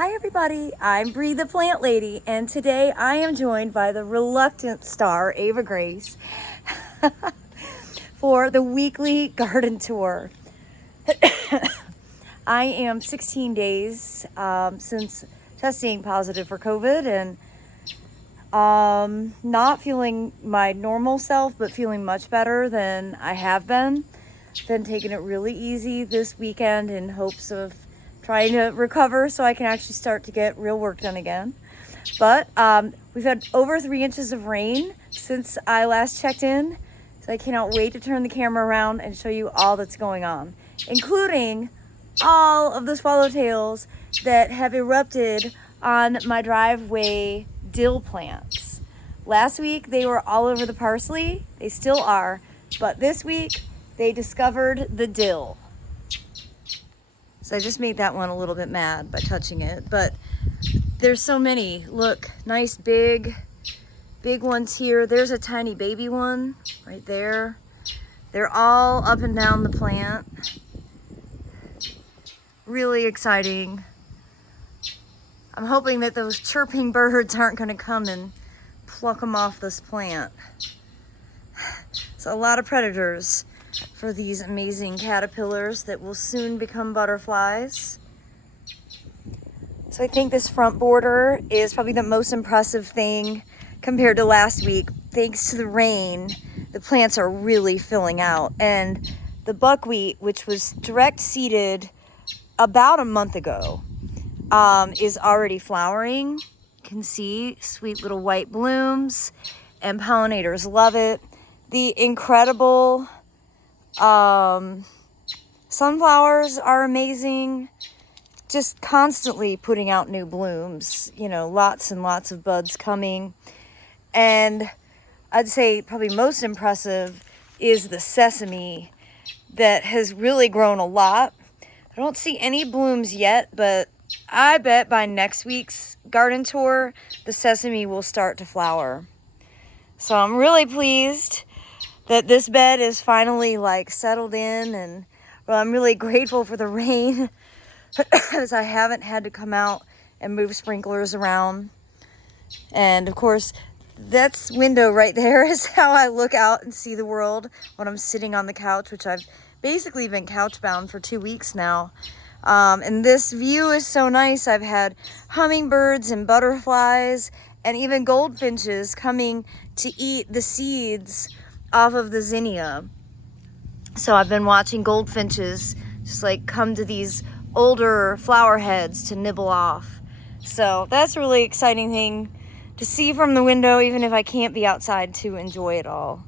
Hi everybody, I'm Bree the Plant Lady, and today I am joined by the reluctant star, Ava Grace, for the weekly garden tour. I am 16 days since testing positive for COVID, and not feeling my normal self, but feeling much better than I have been. Been taking it really easy this weekend in hopes of trying to recover so I can actually start to get real work done again. But we've had over 3 inches of rain since I last checked in, so I cannot wait to turn the camera around and show you all that's going on, including all of the swallowtails that have erupted on my driveway dill plants. Last week they were all over the parsley, they still are, but this week they discovered the dill. So I just made that one a little bit mad by touching it, but there's so many. Look, nice big ones here. There's a tiny baby one right there. They're all up and down the plant. Really exciting. I'm hoping that those chirping birds aren't going to come and pluck them off this plant. So a lot of predators for these amazing caterpillars that will soon become butterflies. So I think this front border is probably the most impressive thing compared to last week. Thanks to the rain, the plants are really filling out. And the buckwheat, which was direct seeded about a month ago, is already flowering. You can see sweet little white blooms, and pollinators love it. The incredible sunflowers are amazing, just constantly putting out new blooms, you know, lots and lots of buds coming. And I'd say probably most impressive is the sesame that has really grown a lot. I don't see any blooms yet, but I bet by next week's garden tour, the sesame will start to flower. So I'm really pleased that this bed is finally like settled in, and well, I'm really grateful for the rain because I haven't had to come out and move sprinklers around. And of course, that's window right there is how I look out and see the world when I'm sitting on the couch, which I've basically been couch bound for 2 weeks now. And this view is so nice. I've had hummingbirds and butterflies and even goldfinches coming to eat the seeds off of the zinnia. So I've been watching goldfinches just like come to these older flower heads to nibble off. So that's a really exciting thing to see from the window, even if I can't be outside to enjoy it all.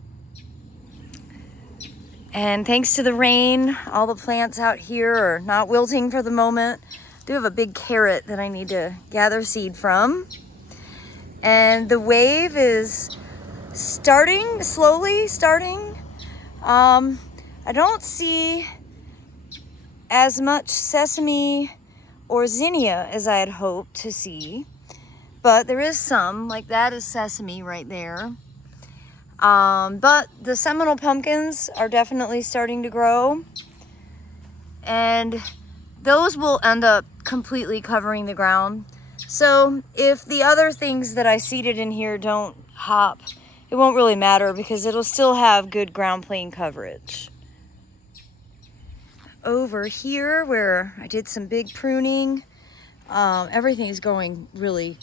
And thanks to the rain, all the plants out here are not wilting for the moment. I do have a big carrot that I need to gather seed from. And the wave is slowly starting. I don't see as much sesame or zinnia as I had hoped to see, but there is some, like that is sesame right there. But the Seminole pumpkins are definitely starting to grow, and those will end up completely covering the ground. So if the other things that I seeded in here don't hop, it won't really matter because it'll still have good ground plane coverage. Over here where I did some big pruning, everything's growing really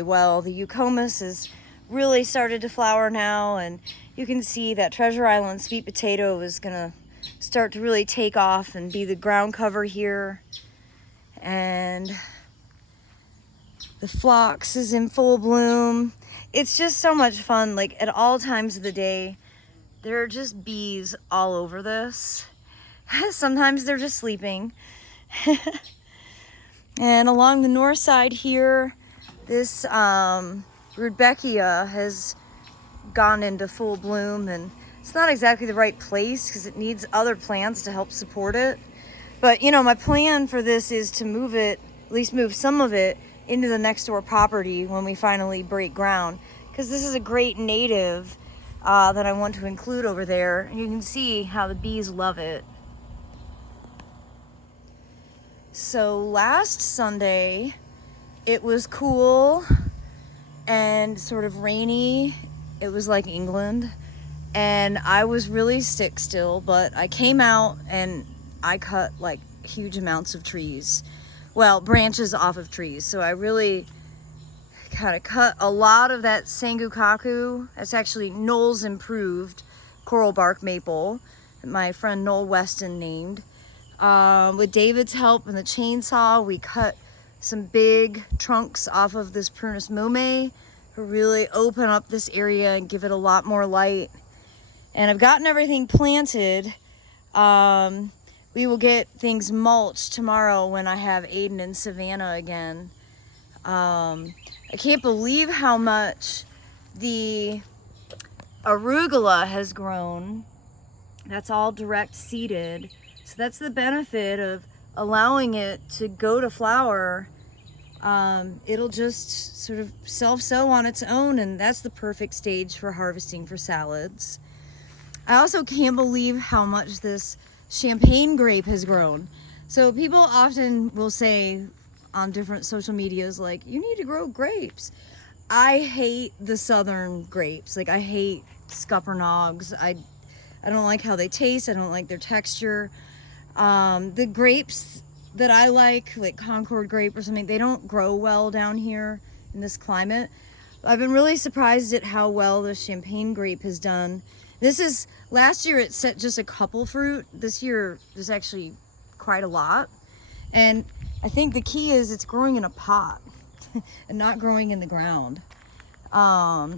well. The eucomis is really started to flower now, and you can see that Treasure Island sweet potato is gonna start to really take off and be the ground cover here. And the phlox is in full bloom. It's just so much fun. Like at all times of the day, there are just bees all over this. Sometimes they're just sleeping. And along the north side here, this Rudbeckia has gone into full bloom, and it's not exactly the right place because it needs other plants to help support it. But you know, my plan for this is to move it, at least move some of it, into the next door property when we finally break ground, because this is a great native that I want to include over there. And you can see how the bees love it. So last Sunday It was cool and sort of rainy. It was like England. And I was really sick still, but I came out and I cut like huge amounts of trees. Well, branches off of trees. So I really kind of cut a lot of that Sangukaku. That's actually Noel's improved coral bark maple that my friend Noel Weston named. With David's help and the chainsaw, we cut some big trunks off of this Prunus mume to really open up this area and give it a lot more light. And I've gotten everything planted. We will get things mulched tomorrow when I have Aiden and Savannah again. I can't believe how much the arugula has grown. That's all direct seeded. So that's the benefit of allowing it to go to flower. It'll just sort of self-sow on its own, and that's the perfect stage for harvesting for salads. I also can't believe how much this champagne grape has grown. So people often will say on different social medias, like, you need to grow grapes. I hate the southern grapes. Like, I hate scuppernongs. I don't like how they taste. I don't like their texture. The grapes that I like Concord grape or something, they don't grow well down here in this climate. I've been really surprised at how well the champagne grape has done. Last year it set just a couple fruit. This year there's actually quite a lot. And I think the key is it's growing in a pot and not growing in the ground. So I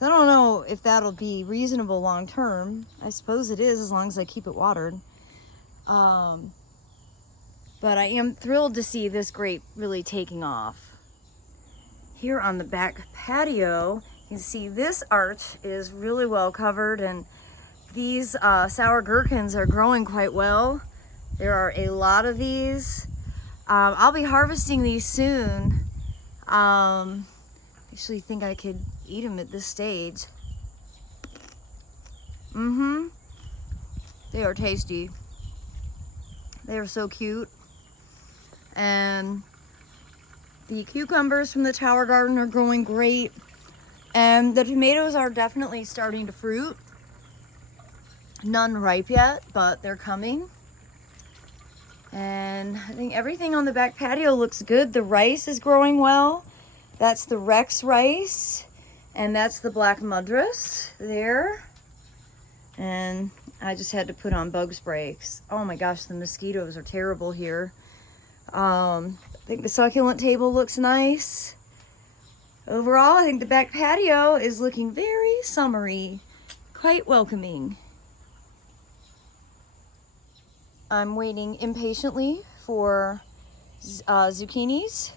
don't know if that'll be reasonable long term. I suppose it is, as long as I keep it watered. But I am thrilled to see this grape really taking off. Here on the back patio, you can see this arch is really well covered, and these sour gherkins are growing quite well. There are a lot of these. I'll be harvesting these soon. Actually think I could eat them at this stage. They are tasty. They are so cute. And the cucumbers from the tower garden are growing great. And the tomatoes are definitely starting to fruit. None ripe yet, but they're coming. And I think everything on the back patio looks good. The rice is growing well. That's the Rex rice. And that's the black madras there. And I just had to put on bug sprays. Oh my gosh, the mosquitoes are terrible here. I think the succulent table looks nice. Overall, I think the back patio is looking very summery, quite welcoming. I'm waiting impatiently for zucchinis,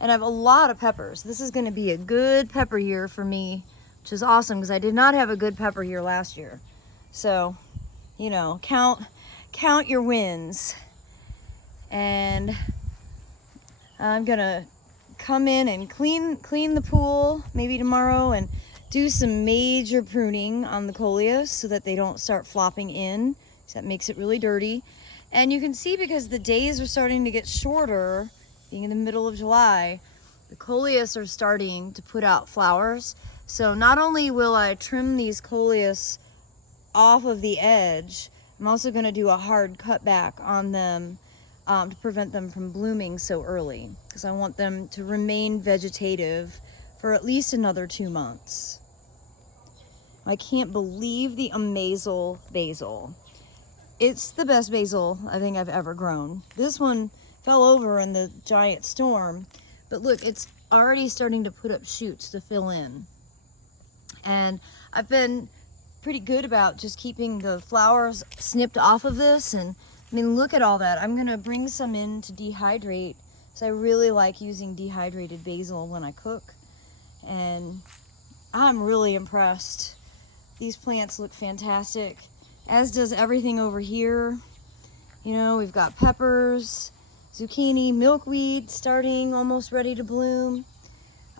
and I have a lot of peppers. This is going to be a good pepper year for me, which is awesome because I did not have a good pepper year last year. So, you know, count your wins. And I'm gonna come in and clean the pool maybe tomorrow and do some major pruning on the coleus so that they don't start flopping in. So that makes it really dirty. And you can see, because the days are starting to get shorter, being in the middle of July, the coleus are starting to put out flowers. So not only will I trim these coleus off of the edge, I'm also going to do a hard cutback on them to prevent them from blooming so early, because I want them to remain vegetative for at least another 2 months. I can't believe the Amazel Basil. It's the best basil I think I've ever grown. This one fell over in the giant storm, but look, it's already starting to put up shoots to fill in. And I've been pretty good about just keeping the flowers snipped off of this, and I mean, look at all that. I'm gonna bring some in to dehydrate, because I really like using dehydrated basil when I cook, and I'm really impressed. These plants look fantastic, as does everything over here. You know, we've got peppers, zucchini, milkweed starting, almost ready to bloom,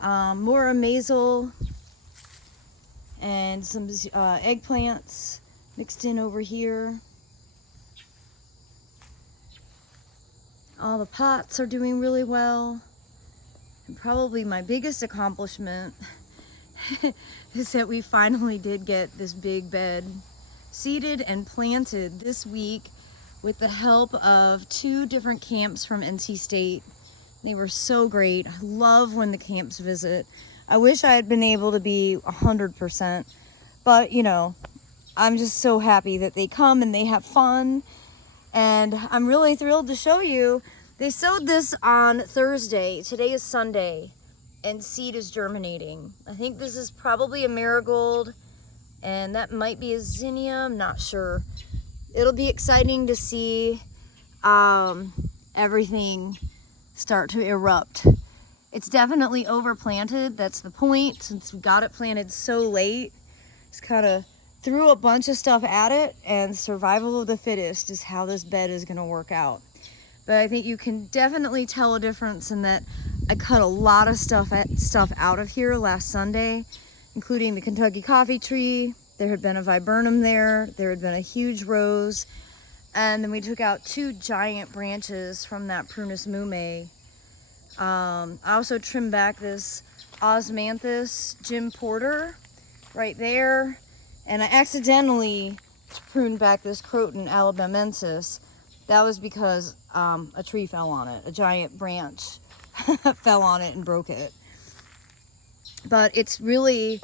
more Amazel, and some eggplants mixed in over here. All the pots are doing really well. And probably my biggest accomplishment is that we finally did get this big bed seeded and planted this week with the help of 2 different camps from NC State. They were so great. I love when the camps visit. I wish I had been able to be 100%, but you know, I'm just so happy that they come and they have fun. And I'm really thrilled to show you. They sowed this on Thursday. Today is Sunday, and seed is germinating. I think this is probably a marigold, and that might be a zinnia, I'm not sure. It'll be exciting to see everything start to erupt. It's definitely overplanted, that's the point, since we got it planted so late. Just kind of threw a bunch of stuff at it, and survival of the fittest is how this bed is going to work out. But I think you can definitely tell a difference in that I cut a lot of stuff out of here last Sunday, including the Kentucky coffee tree. There had been a viburnum there. There had been a huge rose. And then we took out 2 giant branches from that Prunus mume. I also trimmed back this Osmanthus Jim Porter right there. And I accidentally pruned back this Croton alabamensis. That was because a tree fell on it. A giant branch fell on it and broke it. But it's really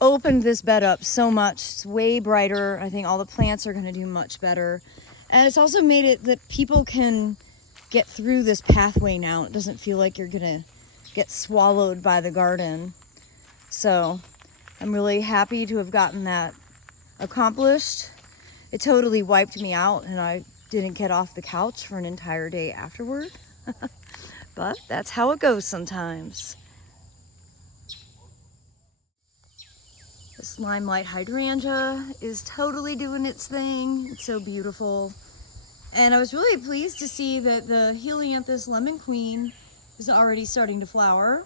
opened this bed up so much. It's way brighter. I think all the plants are going to do much better. And it's also made it that people can get through this pathway now. It doesn't feel like you're going to get swallowed by the garden. So I'm really happy to have gotten that accomplished. It totally wiped me out, and I didn't get off the couch for an entire day afterward. But that's how it goes sometimes. This Limelight Hydrangea is totally doing its thing. It's so beautiful. And I was really pleased to see that the Helianthus Lemon Queen is already starting to flower.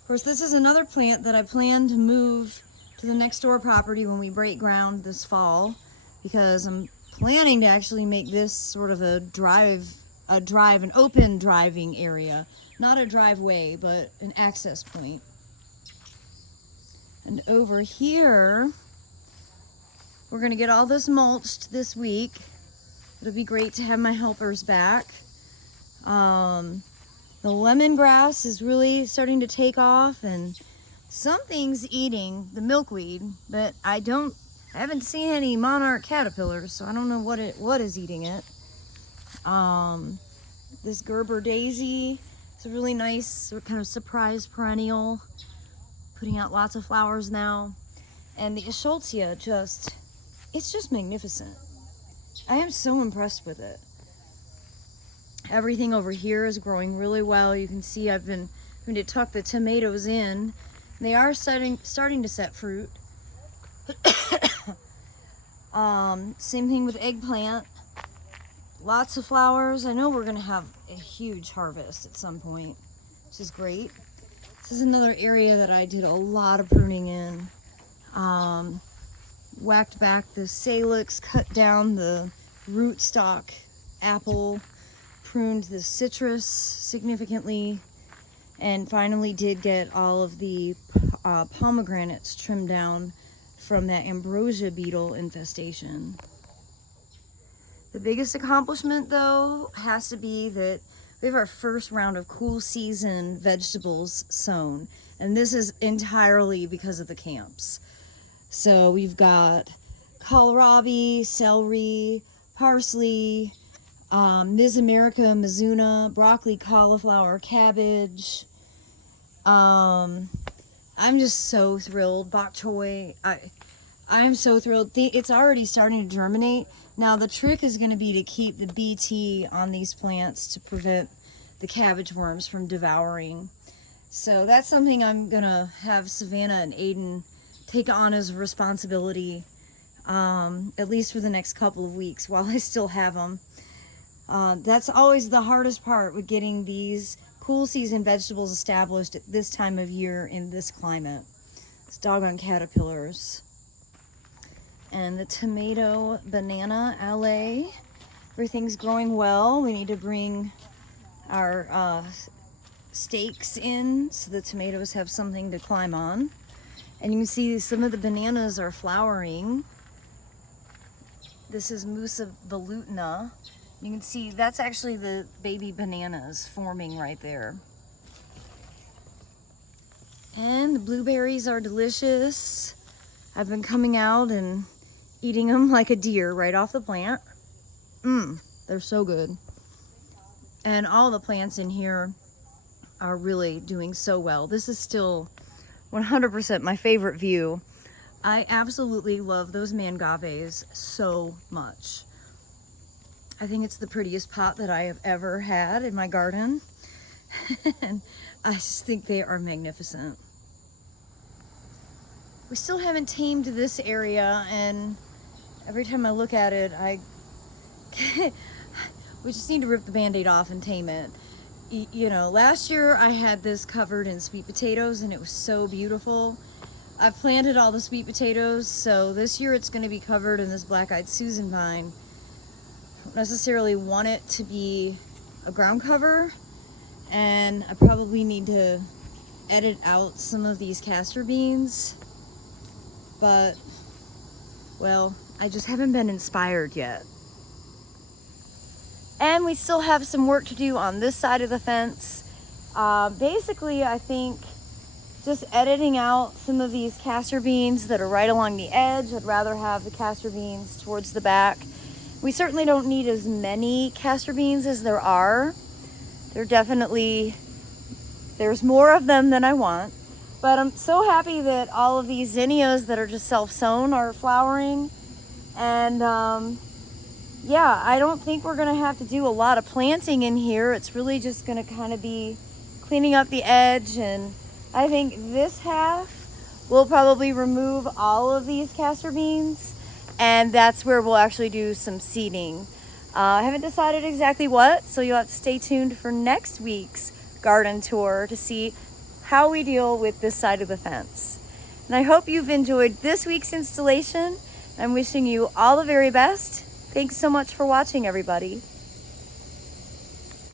Of course, this is another plant that I plan to move to the next door property when we break ground this fall, because I'm planning to actually make this sort of an open driving area. Not a driveway, but an access point. And over here, we're gonna get all this mulched this week. It'll be great to have my helpers back. The lemongrass is really starting to take off, and something's eating the milkweed, but I haven't seen any monarch caterpillars, so I don't know what is eating it. This Gerber daisy is a really nice kind of surprise perennial, putting out lots of flowers now. And the Eschscholzia it's just magnificent. I am so impressed with it. Everything over here is growing really well. You can see I've been having to tuck the tomatoes in. They are starting to set fruit. Same thing with eggplant. Lots of flowers. I know we're gonna have a huge harvest at some point, which is great. This is another area that I did a lot of pruning in. Whacked back the salix, cut down the rootstock apple, pruned the citrus significantly, and finally did get all of the pomegranates trimmed down from that ambrosia beetle infestation. The biggest accomplishment, though, has to be that we have our first round of cool season vegetables sown, and this is entirely because of the camps. So we've got kohlrabi, celery, parsley, Ms. America, mizuna, broccoli, cauliflower, cabbage. I'm just so thrilled. Bok choy. I'm so thrilled. It's already starting to germinate. Now the trick is going to be to keep the BT on these plants to prevent the cabbage worms from devouring. So that's something I'm going to have Savannah and Aiden take on as a responsibility, at least for the next couple of weeks while I still have them. That's always the hardest part with getting these cool season vegetables established at this time of year in this climate. It's doggone caterpillars. And the tomato banana alley, everything's growing well. We need to bring our stakes in so the tomatoes have something to climb on. And you can see some of the bananas are flowering. This is Musa velutina. You can see that's actually the baby bananas forming right there. And the blueberries are delicious. I've been coming out and eating them like a deer right off the plant. They're so good. And all the plants in here are really doing so well. This is still 100% my favorite view. I absolutely love those mangaves so much. I think it's the prettiest pot that I have ever had in my garden. And I just think they are magnificent. We still haven't tamed this area, and every time I look at it, we just need to rip the band-aid off and tame it. You know, last year I had this covered in sweet potatoes and it was so beautiful. I've planted all the sweet potatoes, so this year it's going to be covered in this black-eyed Susan vine. I don't necessarily want it to be a ground cover, and I probably need to edit out some of these castor beans, but, well, I just haven't been inspired yet. And we still have some work to do on this side of the fence. Basically, I think just editing out some of these castor beans that are right along the edge. I'd rather have the castor beans towards the back. We certainly don't need as many castor beans as there are. There's more of them than I want. But I'm so happy that all of these zinnias that are just self-sown are flowering. And yeah, I don't think we're gonna have to do a lot of planting in here. It's really just gonna kind of be cleaning up the edge, and I think this half we'll probably remove all of these castor beans, and that's where we'll actually do some seeding. I haven't decided exactly what, so you'll have to stay tuned for next week's garden tour to see how we deal with this side of the fence. And I hope you've enjoyed this week's installation. I'm wishing you all the very best. Thanks so much for watching, everybody.